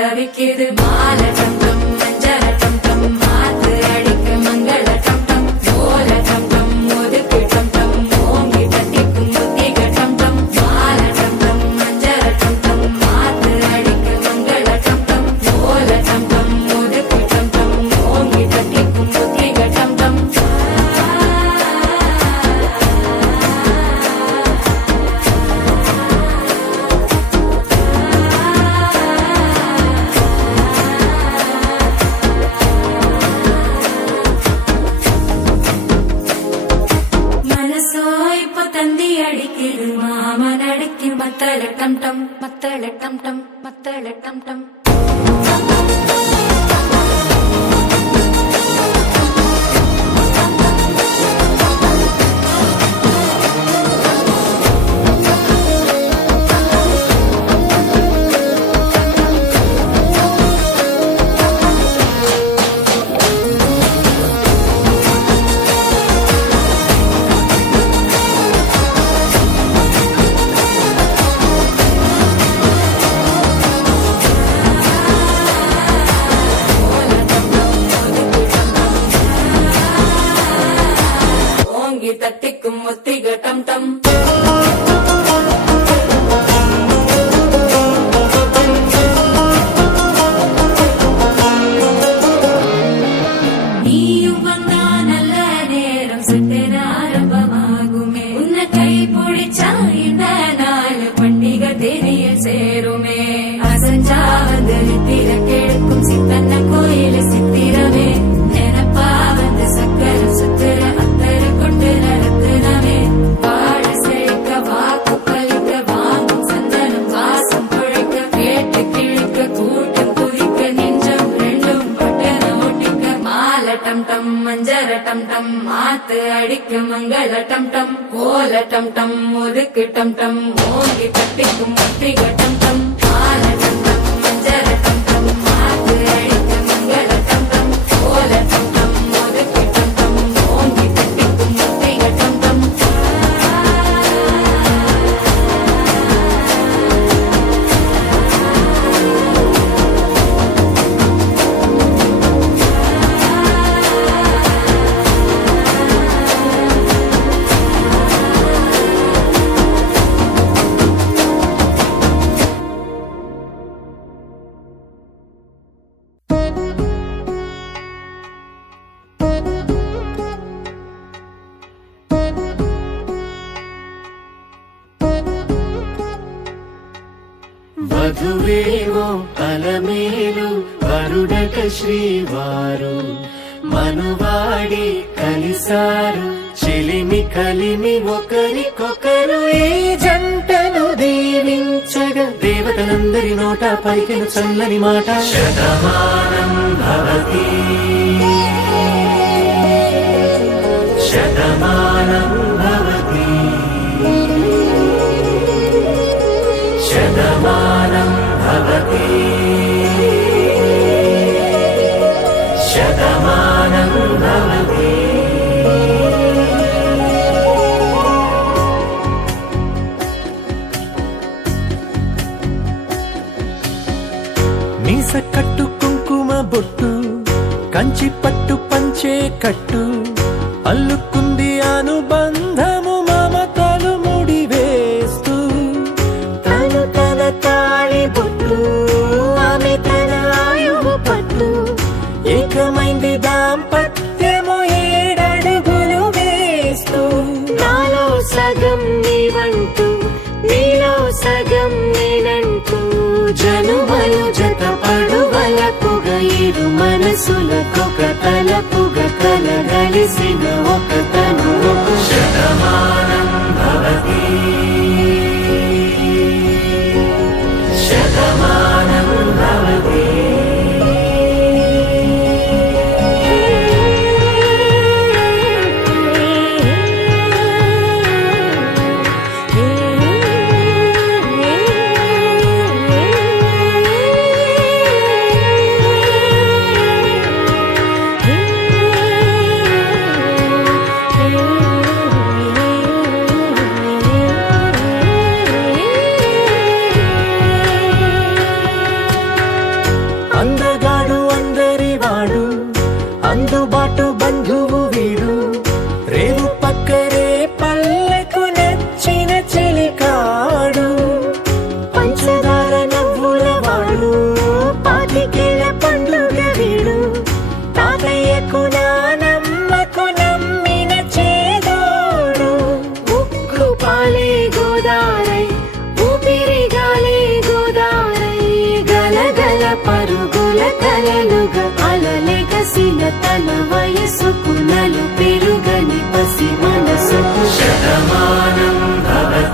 தவிக்குது மாலை டம் டம் மஞ்சள டம் டம் மாத்து அடிக்க மங்கள டம் டம் ஓல டம் டம் ஒதுக்கு டம் டம் ஓங்கி தட்டிக்கும் புத்திக டம் டம் மாலை டம் டம் மஞ்சள டம் டம் மாத்து அடிக்க மங்கள டம் டம் ஓல டம் டம் ஒதுக்கு டம் டம் ஓங்கி தட்டிக்கும் புத்திக டம் டம் மத்தள டம் டம் மத்தள டம் டம் மத்தள டம் டம் தட்டிக்கும் ஒத்திக டம் டம் நீயும் வந்தா நல்ல நேரம் சட்டென ஆரம்பமாகுமே உன்னை கை பிடிச்சா இந்த நாள் பண்டிகை தெரிய சேருமே அசஞ்சா வந்து நித்திர கெடுக்கும் சித்தன்ன கோயில சித்திரமே நினப்பா வந்து சக்கர சுத்திர அத்தர கொண்டு நடத்துனவே பாட செழிக்க வாக்கு பலிக்க வாங்கும் சந்தனம் வாசம் பொழைக்க கேட்டு கிழிக்க கூட்டம் குதிக்க நெஞ்சம் ரெண்டும் பட்டன ஒட்டிக்க மாலை டம் டம் மஞ்சள டம் டம் மாத்து அடிக்க மங்கள டம் டம் கோல டம் டம் ஒதுக்கு டம் டம் ஓங்கி தட்டிக்கும் ஒத்திக டம் டம் மாலை டம் டம் மஞ்சள டம் டம் மாத்து அடிக்க மங்கள டம் டம் கோல டம் டம் ஒதுக்கு டம் டம் ஓங்கி தட்டிக்கும் ஒத்திக டம் டம் వధువేవో అలమేలు వరుడట శ్రీవారు మనువాడి కలిసారు చెలిమి కలిమి ఒకరికొకరు ఈ జంటను దీవించగా దేవతలందరి నోట పలికిన చల్లని మాట శతమానం భవతి శతమానం భవతి శతమానం భవతి శతమానం భవతి మీస కట్టు కుంకుమ బొట్టు కంచి పట్టు పంచే కట్టు అల్లుకుంది అనుబంధము మమతలు ముడివేస్తూ తను తన తాళి బొట్టు ఆమె తన ఆయువు పట్టు ఏకమైంది దాంపత్యము 7 అడుగులు వేస్తూ నాలో సగం నీవంటూ నీలో సగం నేనంటూ జనుమలు జత పడువలపుగ ఇరు మనసులకొక తలపుగ కలగలిసిన ఒక తను శతమానం భవతి శతమానం భవతి కలలుగా అలలెగసిన తన వయసుకు నలు పెరుగని పసి మనసుకు శతమానం భవతి